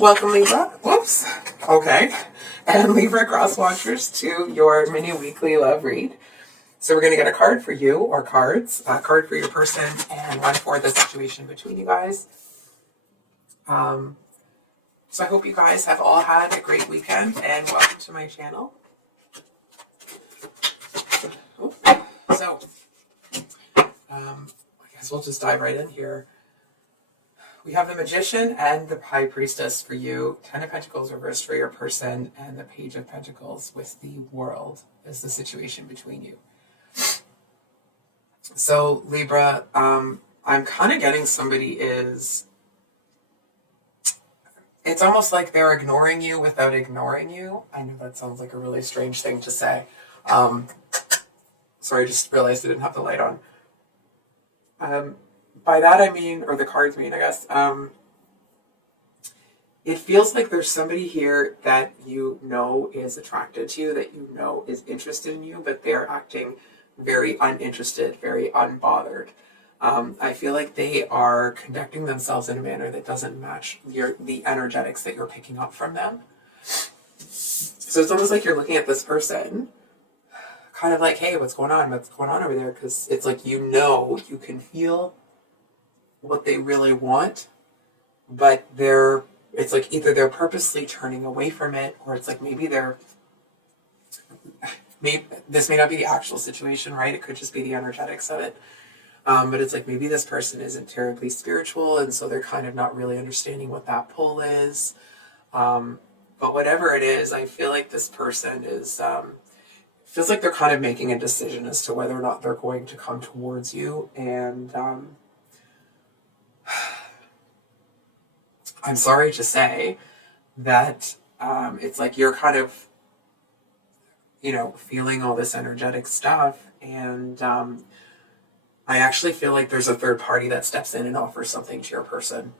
Welcome, Libra. Whoops. Okay. And Libra cross watchers to your mini weekly love read. So we're going to get a card for you, or cards, a card for your person, and one for the situation between you guys. So I hope you guys have all had a great weekend, and welcome to my channel. So, I guess we'll just dive right in here. We have the Magician and the High Priestess for you, 10 of Pentacles reversed for your person, and the Page of Pentacles with the World is the situation between you. So, Libra, I'm kind of getting somebody is... It's almost like they're ignoring you without ignoring you. I know that sounds like a really strange thing to say. Sorry, I just realized I didn't have the light on. By that I mean, or the cards mean, I guess, it feels like there's somebody here that you know is attracted to you, that you know is interested in you, but they're acting very uninterested, very unbothered. I feel like they are conducting themselves in a manner that doesn't match the energetics that you're picking up from them. So it's almost like you're looking at this person, kind of like, hey, what's going on? What's going on over there? Because it's like, you know, you can feel what they really want, but it's like either they're purposely turning away from it, or it's like maybe this may not be the actual situation, right? It could just be the energetics of it. But it's like maybe this person isn't terribly spiritual, and so they're kind of not really understanding what that pull is. But whatever it is, I feel like this person is, feels like they're kind of making a decision as to whether or not they're going to come towards you. And I'm sorry to say that it's like you're kind of, feeling all this energetic stuff, and I actually feel like there's a third party that steps in and offers something to your person.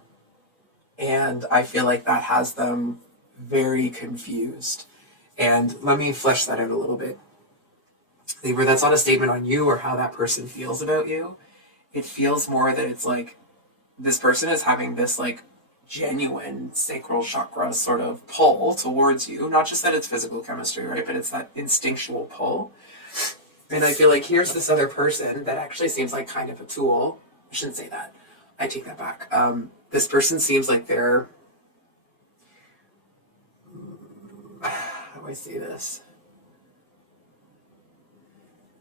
And I feel like that has them very confused. And let me flesh that out a little bit. Libra, that's not a statement on you or how that person feels about you. It feels more that it's like this person is having this like genuine sacral chakra sort of pull towards you. Not just that it's physical chemistry, right? But it's that instinctual pull. And I feel like here's this other person that actually seems like kind of a tool. I shouldn't say that. I take that back. This person seems like they're... How do I say this?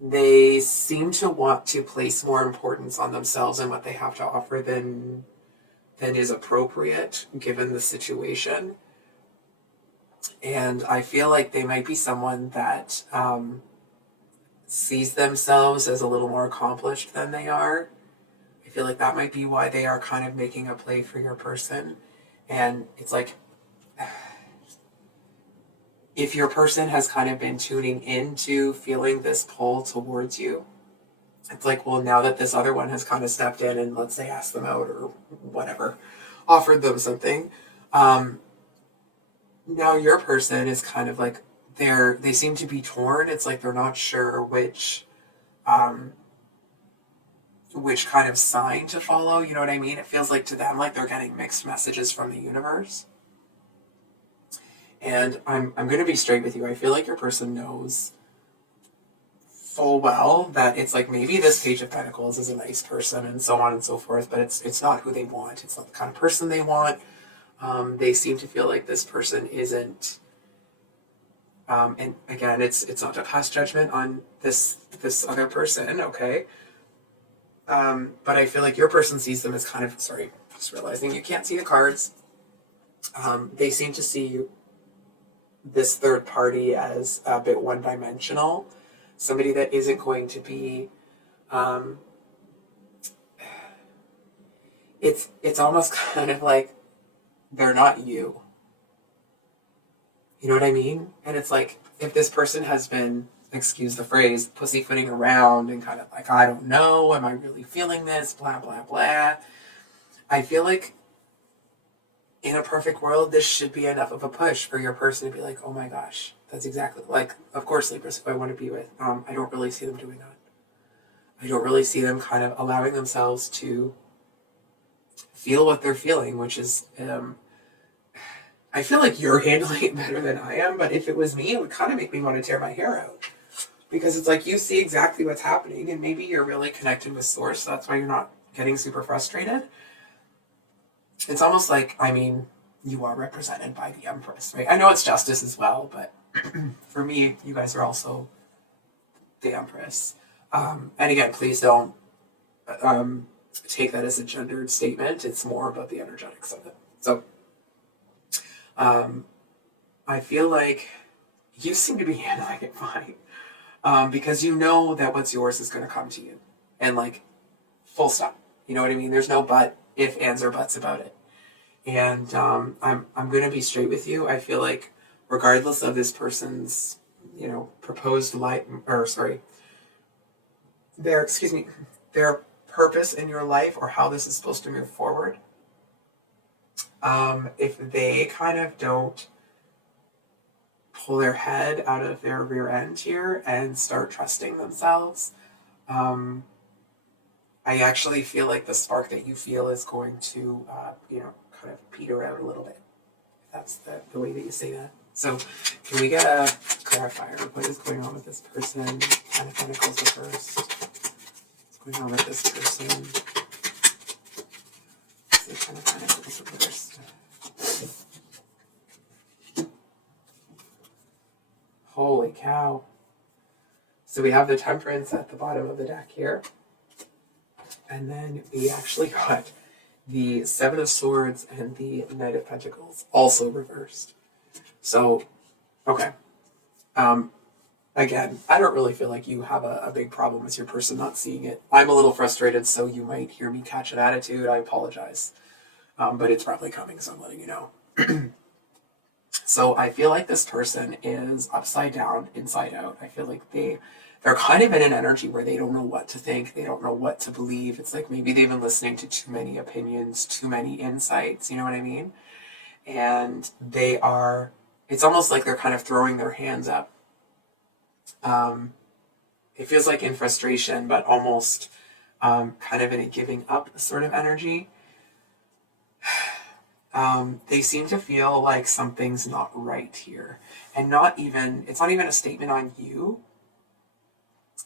They seem to want to place more importance on themselves and what they have to offer than is appropriate given the situation. And I feel like they might be someone that... sees themselves as a little more accomplished than they are. I feel like that might be why they are kind of making a play for your person. And it's like, if your person has kind of been tuning into feeling this pull towards you, it's like, well, now that this other one has kind of stepped in and, let's say, asked them out or whatever, offered them something, now your person is kind of like, they seem to be torn. It's like they're not sure which kind of sign to follow. You know what I mean? It feels like to them like they're getting mixed messages from the universe. And I'm going to be straight with you. I feel like your person knows full well that it's like maybe this Page of Pentacles is a nice person and so on and so forth, but it's not who they want. It's not the kind of person they want. They seem to feel like this person isn't... and again, it's not to pass judgment on this other person, okay? But I feel like your person sees them as kind of, sorry, just realizing you can't see the cards. They seem to see this third party as a bit one-dimensional, somebody that isn't going to be, it's almost kind of like they're not you. You know what I mean? And it's like, if this person has been, excuse the phrase, pussyfooting around and kind of like, I don't know, am I really feeling this, blah, blah, blah. I feel like in a perfect world, this should be enough of a push for your person to be like, oh my gosh, that's exactly, like, of course, Libras, who I want to be with. I don't really see them doing that. I don't really see them kind of allowing themselves to feel what they're feeling, which is I feel like you're handling it better than I am, but if it was me, it would kind of make me want to tear my hair out. Because it's like you see exactly what's happening, and maybe you're really connected with source, so that's why you're not getting super frustrated. It's almost like, I mean, you are represented by the Empress, right? I know it's justice as well, but for me, you guys are also the Empress. And again, please don't take that as a gendered statement. It's more about the energetics of it. So I feel like you seem to be handling it fine. Because you know that what's yours is going to come to you. And like, full stop. You know what I mean? There's no but, if, ands, or buts about it. And I'm going to be straight with you. I feel like regardless of this person's, you know, proposed life, or sorry, their purpose in your life or how this is supposed to move forward, if they kind of don't pull their head out of their rear end here and start trusting themselves, I actually feel like the spark that you feel is going to, you know, kind of peter out a little bit. That's the way that you say that. So can we get a clarifier? What is going on with this person? Ten of Pentacles reversed. What's going on with this person? Ten of Pentacles reversed. Holy cow. So we have the Temperance at the bottom of the deck here. And then we actually got the Seven of Swords and the Knight of Pentacles also reversed. So, okay. Again, I don't really feel like you have a big problem with your person not seeing it. I'm a little frustrated, so you might hear me catch an attitude. I apologize. But it's probably coming, so I'm letting you know. So I feel like this person is upside down, inside out. I feel like they're kind of in an energy where they don't know what to think. They don't know what to believe. It's like maybe they've been listening to too many opinions, too many insights. You know what I mean? And it's almost like they're kind of throwing their hands up. It feels like in frustration, but almost kind of in a giving up sort of energy. They seem to feel like something's not right here. And it's not even a statement on you.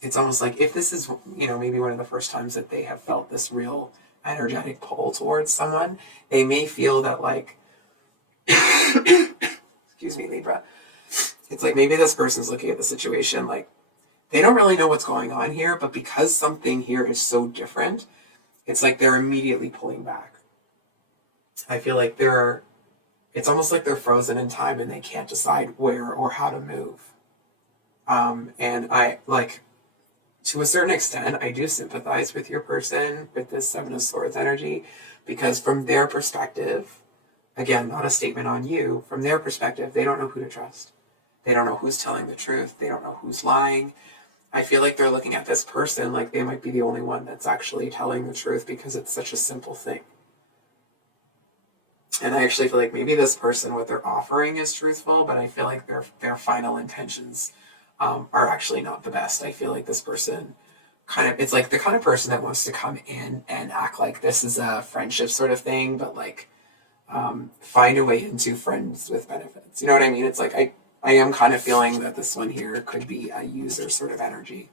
It's almost like if this is, you know, maybe one of the first times that they have felt this real energetic pull towards someone, they may feel that like, excuse me, Libra. It's like maybe this person's looking at the situation like they don't really know what's going on here, but because something here is so different, it's like they're immediately pulling back. I feel like it's almost like they're frozen in time and they can't decide where or how to move. And I, like, to a certain extent, I do sympathize with your person with this Seven of Swords energy, because from their perspective, again, not a statement on you, from their perspective, they don't know who to trust. They don't know who's telling the truth. They don't know who's lying. I feel like they're looking at this person like they might be the only one that's actually telling the truth because it's such a simple thing. And I actually feel like maybe this person, what they're offering is truthful, but I feel like their final intentions are actually not the best. I feel like this person it's like the kind of person that wants to come in and act like this is a friendship sort of thing, but like find a way into friends with benefits. You know what I mean? It's like I am kind of feeling that this one here could be a user sort of energy.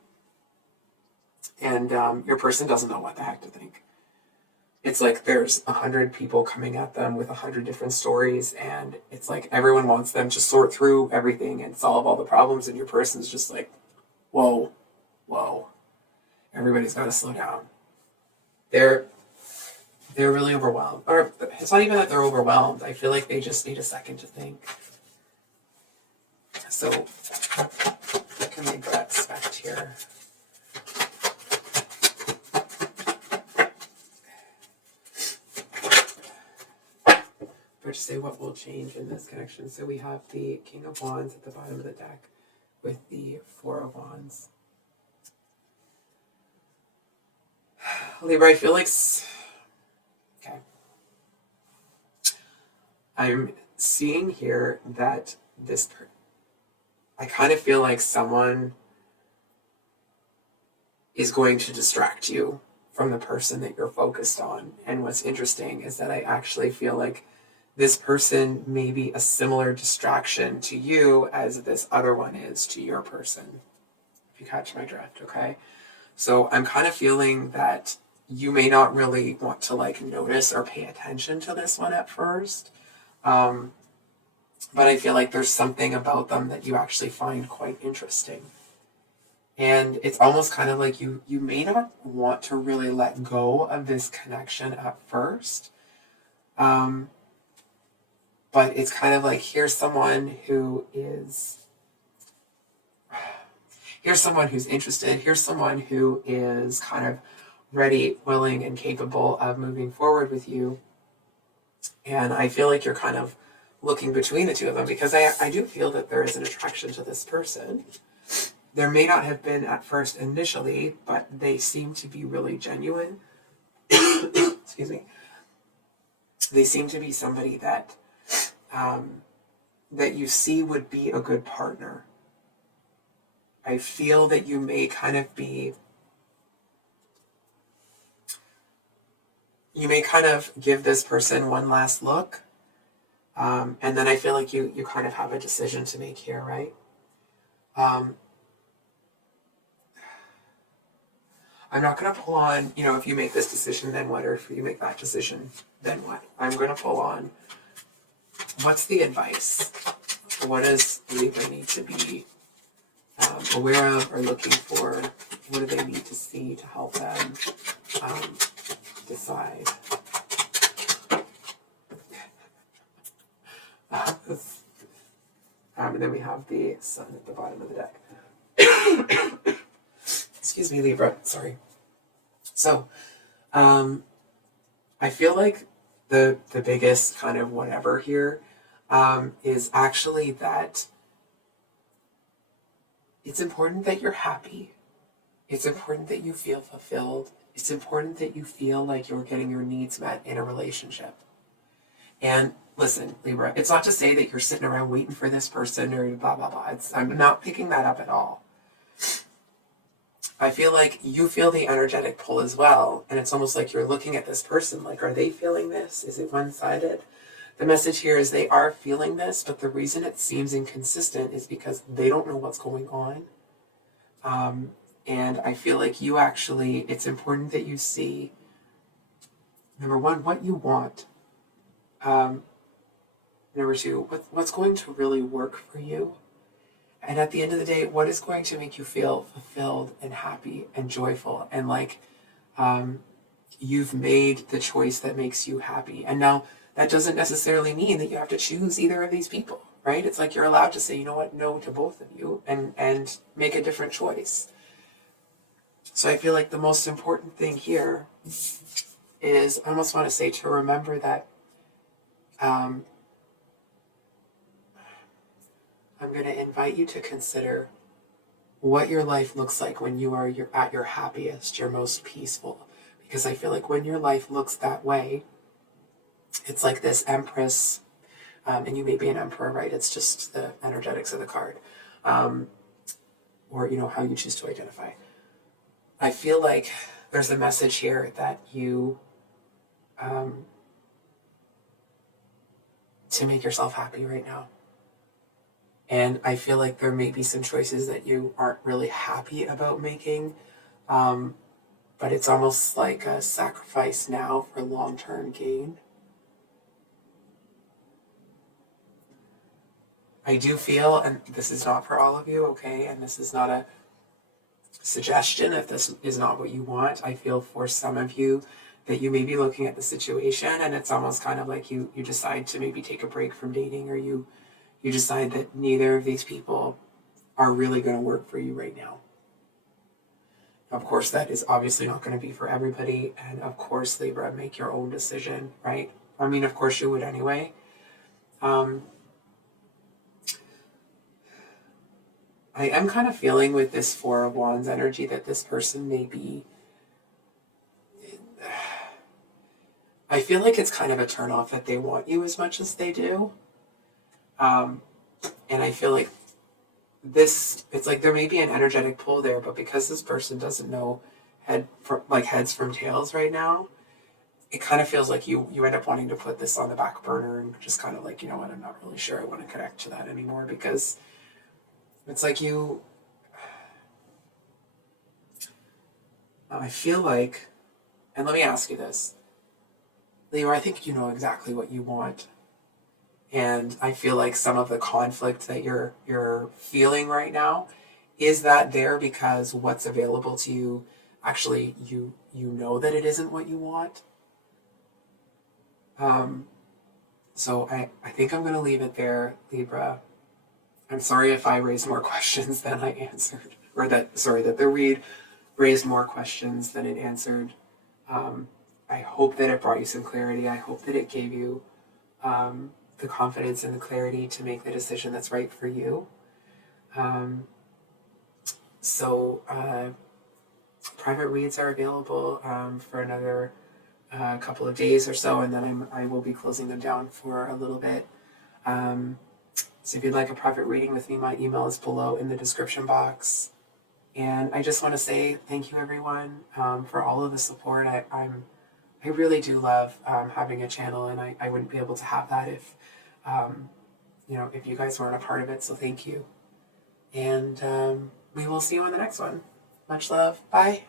And your person doesn't know what the heck to think. It's like there's 100 people coming at them with 100 different stories, and it's like everyone wants them to sort through everything and solve all the problems, and your person's just like, whoa, everybody's got to slow down. They're really overwhelmed. Or it's not even that they're overwhelmed. I feel like they just need a second to think. So what can Libra expect here? Or to say what will change in this connection. So we have the King of Wands at the bottom of the deck with the Four of Wands. Libra, I feel like... Okay. I'm seeing here that I kind of feel like someone is going to distract you from the person that you're focused on. And what's interesting is that I actually feel like this person may be a similar distraction to you as this other one is to your person, if you catch my drift, okay? So I'm kind of feeling that you may not really want to like notice or pay attention to this one at first. But I feel like there's something about them that you actually find quite interesting. And it's almost kind of like you may not want to really let go of this connection at first. But it's kind of like here's someone who's interested, here's someone who is kind of ready, willing, and capable of moving forward with you. And I feel like you're kind of looking between the two of them, because I do feel that there is an attraction to this person. There may not have been at first initially, but they seem to be really genuine. Excuse me. They seem to be somebody that that you see would be a good partner. I feel that you may kind of give this person one last look. And then I feel like you kind of have a decision to make here, right? I'm not going to pull on, if you make this decision, then what? Or if you make that decision, then what? I'm going to pull on, what's the advice? What does Libra need to be aware of or looking for? What do they need to see to help them decide? And then we have the sun at the bottom of the deck. Excuse me, Libra. Sorry. So, I feel like the biggest kind of whatever here is actually that it's important that you're happy. It's important that you feel fulfilled. It's important that you feel like you're getting your needs met in a relationship. And listen, Libra, it's not to say that you're sitting around waiting for this person or blah, blah, blah. I'm not picking that up at all. I feel like you feel the energetic pull as well. And it's almost like you're looking at this person like, are they feeling this? Is it one-sided? The message here is they are feeling this, but the reason it seems inconsistent is because they don't know what's going on. And I feel like it's important that you see, number one, what you want. Number two, what's going to really work for you? And at the end of the day, what is going to make you feel fulfilled and happy and joyful and like you've made the choice that makes you happy. And now that doesn't necessarily mean that you have to choose either of these people, right? It's like you're allowed to say, you know what, no to both of you and make a different choice. So I feel like the most important thing here is, I almost want to say, to remember that I'm going to invite you to consider what your life looks like when you're at your happiest, your most peaceful. Because I feel like when your life looks that way, it's like this Empress, and you may be an Emperor, right? It's just the energetics of the card, or how you choose to identify. I feel like there's a message here that you, to make yourself happy right now. And I feel like there may be some choices that you aren't really happy about making, but it's almost like a sacrifice now for long-term gain. I do feel, and this is not for all of you, okay, and this is not a suggestion if this is not what you want. I feel for some of you that you may be looking at the situation and it's almost kind of like you decide to maybe take a break from dating, or you decide that neither of these people are really going to work for you right now. Of course, that is obviously not going to be for everybody. And of course, Libra, make your own decision, right? I mean, of course you would anyway. I am kind of feeling with this Four of Wands energy that this person may be... I feel like it's kind of a turnoff that they want you as much as they do. And I feel like it's like there may be an energetic pull there, but because this person doesn't know heads from tails right now, it kind of feels like you end up wanting to put this on the back burner and just kind of like, you know what, I'm not really sure I want to connect to that anymore, because it's like I feel like, and let me ask you this, Leo, I think you know exactly what you want. And I feel like some of the conflict that you're feeling right now, is that there because what's available to you, actually you know that it isn't what you want. So I think I'm going to leave it there, Libra. I'm sorry if I raised more questions than I answered, or that the read raised more questions than it answered. I hope that it brought you some clarity. I hope that it gave you the confidence and the clarity to make the decision that's right for you. So private reads are available for another couple of days or so, and then I will be closing them down for a little bit. So if you'd like a private reading with me, my email is below in the description box. And I just want to say thank you, everyone, for all of the support. I really do love having a channel, and I wouldn't be able to have that if if you guys weren't a part of it. So thank you, and we will see you on the next one. Much love. Bye.